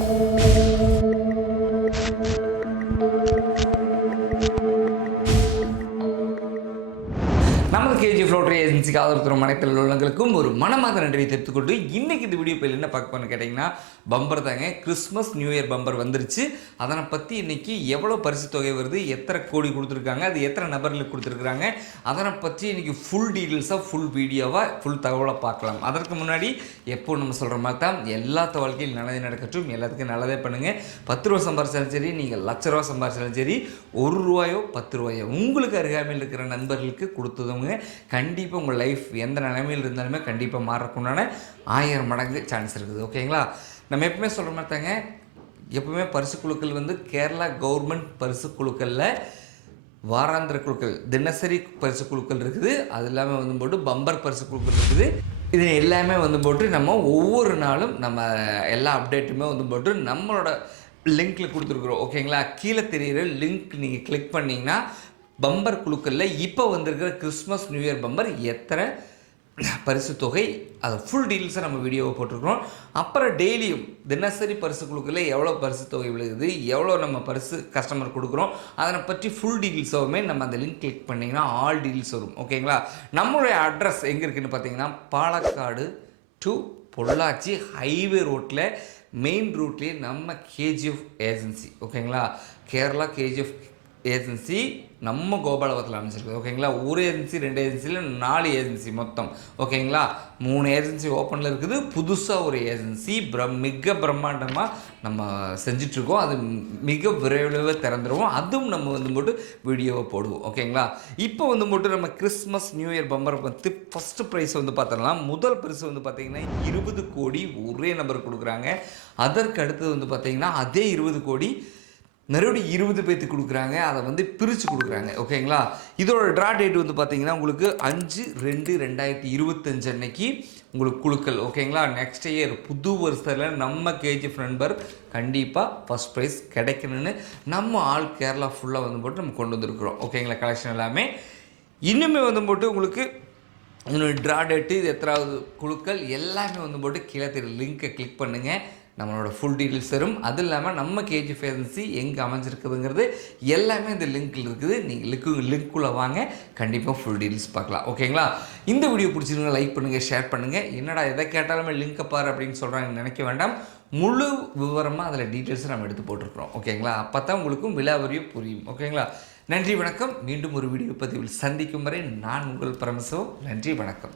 நமது KGF lottery ஏஜென்சிக்கு ஆதரவு தரும் அனைத்து உள்ளவங்களுக்கும் ஒரு மனமார்ந்த நன்றியை தெரிவித்துக்கொண்டு இன்றைக்கி இந்த வீடியோ பேர் என்ன பார்க்க போன்னு கேட்டிங்கன்னா பம்பர் தாங்க. கிறிஸ்மஸ் நியூ இயர் பம்பர் வந்துருச்சு. அதனை பற்றி இன்றைக்கி எவ்வளோ பரிசு தொகை வருது, எத்தனை கோடி கொடுத்துருக்காங்க, அது எத்தனை நபர்களுக்கு கொடுத்துருக்குறாங்க, அதனை பற்றி இன்றைக்கி ஃபுல் டீட்டெயில்ஸாக ஃபுல் வீடியோவாக ஃபுல் தகவலாக பார்க்கலாம். அதற்கு முன்னாடி எப்போ நம்ம சொல்கிற மாதிரி தான் எல்லாத்த வாழ்க்கையில் நல்லதே நடக்கட்டும், எல்லாத்துக்கும் நல்லதே பண்ணுங்கள். 10 ரூபா சம்பாரிச்சாலும் சரி, நீங்கள் லட்ச ரூபா சம்பாரிச்சாலும் சரி, 1 ரூபாயோ 10 ரூபாயோ உங்களுக்கு அருகாமையில் இருக்கிற நண்பர்களுக்கு கொடுத்ததும் கண்டிப்பாக உங்கள் லைஃப் எந்த நிலைமையில் இருந்தாலுமே கண்டிப்பாக மாறக்குண்டான 1000 மடங்கு சான்ஸ் இருக்குது. ஓகேங்களா? நம்ம எப்பவுமே சொல்கிற மாதிரி தாங்க, எப்பவுமே பரிசு குழுக்கள் வந்து கேரளா கவர்மெண்ட் பரிசு குழுக்களில் வாராந்திர குழுக்கள், தினசரி பரிசு குழுக்கள் இருக்குது. அது இல்லாமல் வந்து போட்டு பம்பர் பரிசு குழுக்கள் இருக்குது. இது எல்லாமே வந்து போட்டு நம்ம ஒவ்வொரு நாளும் நம்ம எல்லா அப்டேட்டுமே வந்து போட்டு நம்மளோட லிங்க்கில் கொடுத்துருக்குறோம். ஓகேங்களா? கீழே தெரிகிற லிங்க் நீங்கள் கிளிக் பண்ணிங்கன்னா பம்பர் குழுக்களில் இப்போ வந்திருக்கிற கிறிஸ்மஸ் நியூ இயர் பம்பர் எத்தனை பரிசு தொகை, அது ஃபுல் டீட்டெயில்ஸை நம்ம வீடியோவை போட்டிருக்கிறோம். அப்புறம் டெய்லியும் தினசரி பரிசு குழுக்களில் எவ்வளோ பரிசு தொகை விழுகுது, எவ்வளோ நம்ம பரிசு கஸ்டமர் கொடுக்குறோம், அதனை பற்றி ஃபுல் டீட்டெயில்ஸாகவுமே நம்ம அந்த லிங்க் கிளிக் பண்ணிங்கன்னா ஆல் டீட்டெயில்ஸ் வரும். ஓகேங்களா? நம்மளுடைய அட்ரஸ் எங்கே இருக்குதுன்னு பார்த்தீங்கன்னா பாலக்காடு டு பொள்ளாச்சி ஹைவே ரோட்டில் மெயின் ரூட்லேயே நம்ம கேஜிஎஃப் ஏஜென்சி. ஓகேங்களா? கேரளா கேஜிஎஃப் ஏஜென்சி நம்ம கோபாலபுரத்தில் அமைச்சிருக்கு. ஓகேங்களா? ஒரு ஏஜென்சி 2 ஏஜென்சியில் 4 ஏஜென்சி மொத்தம். ஓகேங்களா? 3 ஏஜென்சி ஓப்பனில் இருக்குது. புதுசாக ஒரு ஏஜென்சி மிக பிரம்மாண்டமாக நம்ம செஞ்சிட்ருக்கோம். அது மிக விரைவில் திறந்துடுவோம். அதுவும் நம்ம வந்து போட்டு வீடியோவை போடுவோம். ஓகேங்களா? இப்போ வந்து போட்டு நம்ம கிறிஸ்மஸ் நியூ இயர் பம்பரை பற்றி ஃபஸ்ட்டு ப்ரைஸ் வந்து பார்த்தோம்னா, முதல் பரிசு வந்து பார்த்திங்கன்னா 20 கோடி ஒரே நம்பர் கொடுக்குறாங்க. அதற்கு அடுத்தது வந்து பார்த்திங்கன்னா அதே 20 கோடி மறுபடியும் 20 பேர்த்துக்கு கொடுக்குறாங்க. அதை வந்து பிரித்து கொடுக்குறாங்க. ஓகேங்களா? இதோட ட்ரா டேட் வந்து பார்த்திங்கன்னா உங்களுக்கு 5/2/2025 அன்னைக்கு உங்களுக்கு குழுக்கள். ஓகேங்களா? நெக்ஸ்ட் இயர் புது வருஷத்தில் நம்ம கேஜிஎஃப் நண்பர் கண்டிப்பாக ஃபஸ்ட் ப்ரைஸ் கிடைக்கணும்னு நம்ம ஆல் கேரளா ஃபுல்லாக வந்து போட்டு நம்ம கொண்டு வந்துருக்குறோம். ஓகேங்களா? கலெக்ஷன் எல்லாமே இன்னுமே வந்து போட்டு உங்களுக்கு இன்னொரு ட்ரா டேட்டு, இது எத்தனாவது குழுக்கள் எல்லாமே வந்து போட்டு கீழே தெரிய லிங்க்கை கிளிக் பண்ணுங்கள். நம்மளோட ஃபுல் டீட்டெயில்ஸ் வரும். அது இல்லாமல் நம்ம கேஜிஎஃப் ஏஜென்சி எங்கே அமைஞ்சிருக்குதுங்கிறது எல்லாமே இந்த லிங்க்கில் இருக்குது. நீங்கள் லிங்க்குள்ளே வாங்க, கண்டிப்பாக ஃபுல் டீட்டெயில்ஸ் பார்க்கலாம். ஓகேங்களா? இந்த வீடியோ பிடிச்சிருந்தா லைக் பண்ணுங்கள், ஷேர் பண்ணுங்கள். என்னடா எதை கேட்டாலுமே லிங்க்கை பாரு அப்படின்னு சொல்கிறாங்கன்னு நினைக்க வேண்டாம். முழு விவரமாக அதில் டீட்டெயில்ஸை நம்ம எடுத்து போட்டிருக்கிறோம். ஓகேங்களா? அப்போ தான் உங்களுக்கும் விலாவரியும் புரியும். ஓகேங்களா? நன்றி, வணக்கம். மீண்டும் ஒரு வீடியோ பதிவில் சந்திக்கும் வரை நான் உங்கள் பரமசிவம். நன்றி, வணக்கம்.